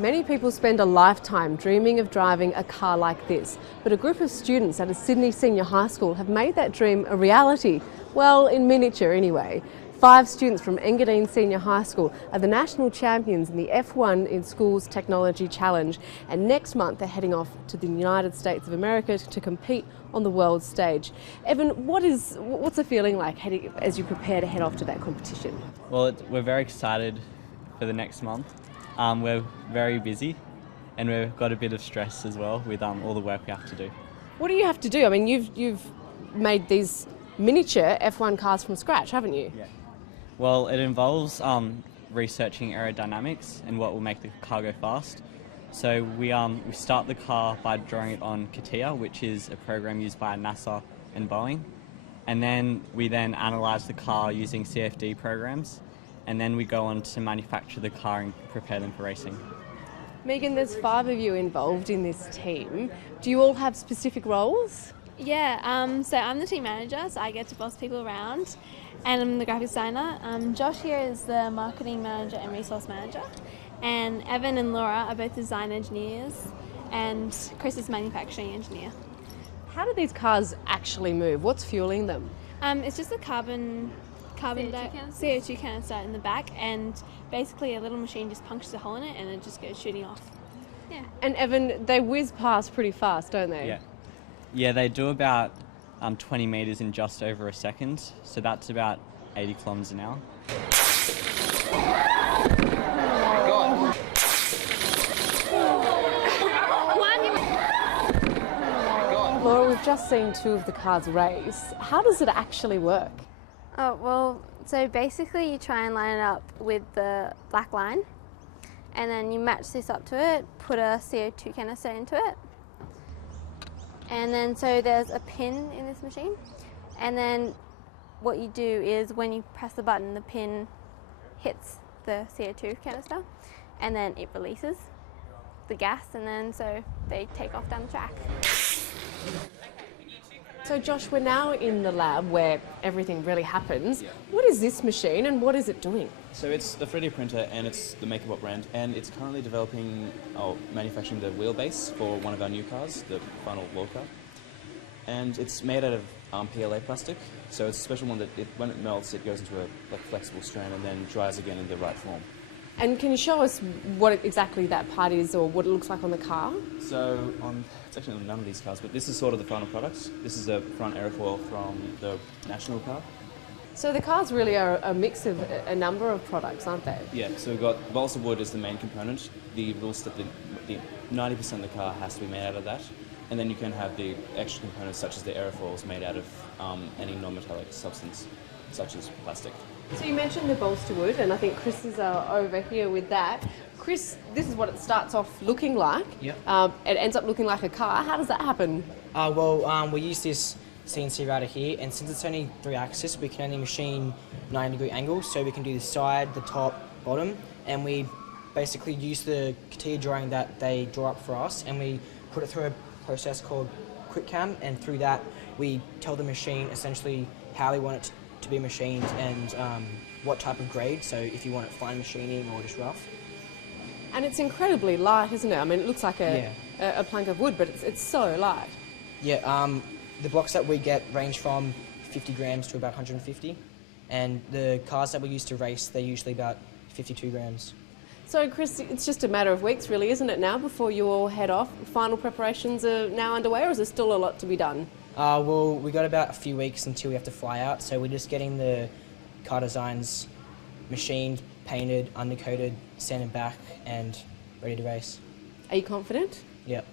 Many people spend a lifetime dreaming of driving a car like this, but a group of students at a Sydney senior high school have made that dream a reality. Well, in miniature anyway. 5 students from Engadine Senior High School are the national champions in the F1 in Schools Technology Challenge, and next month they're heading off to the United States of America to compete on the world stage. Evan, what's the feeling like as you prepare to head off to that competition? Well, we're very excited for the next month. We're very busy and we've got a bit of stress as well with all the work we have to do. What do you have to do? I mean, you've made these miniature F1 cars from scratch, haven't you? Yeah. Well, it involves researching aerodynamics and what will make the car go fast. So we start the car by drawing it on CATIA, which is a program used by NASA and Boeing. And then we analyse the car using CFD programs. And then we go on to manufacture the car and prepare them for racing. Megan, there's 5 of you involved in this team. Do you all have specific roles? Yeah, so I'm the team manager, so I get to boss people around, and I'm the graphic designer. Josh here is the marketing manager and resource manager, and Evan and Laura are both design engineers, and Chris is manufacturing engineer. How do these cars actually move? What's fueling them? It's just a carbon CO2 canister in the back, and basically a little machine just punctures a hole in it and it just goes shooting off. Yeah. And Evan, they whiz past pretty fast, don't they? Yeah, they do about 20 metres in just over a second, so that's about 80 kilometres an hour. Laura, we've just seen 2 of the cars race. How does it actually work? Oh, well, so basically you try and line it up with the black line, and then you match this up to it, put a CO2 canister into it, and then so there's a pin in this machine, and then what you do is when you press the button, the pin hits the CO2 canister, and then it releases the gas, and then so they take off down the track. So Josh, we're now in the lab where everything really happens. What is this machine and what is it doing? So it's the 3D printer and it's the MakerBot brand, and it's currently manufacturing the wheelbase for one of our new cars, the final world car. And it's made out of PLA plastic, so it's a special one that when it melts it goes into a flexible strand and then dries again in the right form. And can you show us what exactly that part is or what it looks like on the car? So it's actually on none of these cars, but this is sort of the final product. This is a front aerofoil from the national car. So the cars really are a mix of a number of products, aren't they? Yeah, so we've got balsa wood as the main component. The rules that the 90% of the car has to be made out of that. And then you can have the extra components such as the aerofoils made out of any non-metallic substance, such as plastic. So you mentioned the balsa wood, and I think Chris is over here with that. Chris, this is what it starts off looking like. Yep. It ends up looking like a car. How does that happen? We use this CNC router here, and since it's only 3-axis, we can only machine 90-degree angles, so we can do the side, the top, bottom, and we basically use the CATIA drawing that they draw up for us, and we put it through a process called QuickCam, and through that we tell the machine essentially how we want it to be machined and what type of grade, so if you want it fine machining or just rough. And it's incredibly light, isn't it? I mean, it looks like a plank of wood, but it's so light. Yeah, the blocks that we get range from 50 grams to about 150, and the cars that we use to race, they're usually about 52 grams. So, Chris, it's just a matter of weeks, really, isn't it, now, before you all head off? Final preparations are now underway, or is there still a lot to be done? Well, we got about a few weeks until we have to fly out, so we're just getting the car designs machined, painted, undercoated, sanded back, and ready to race. Are you confident? Yep.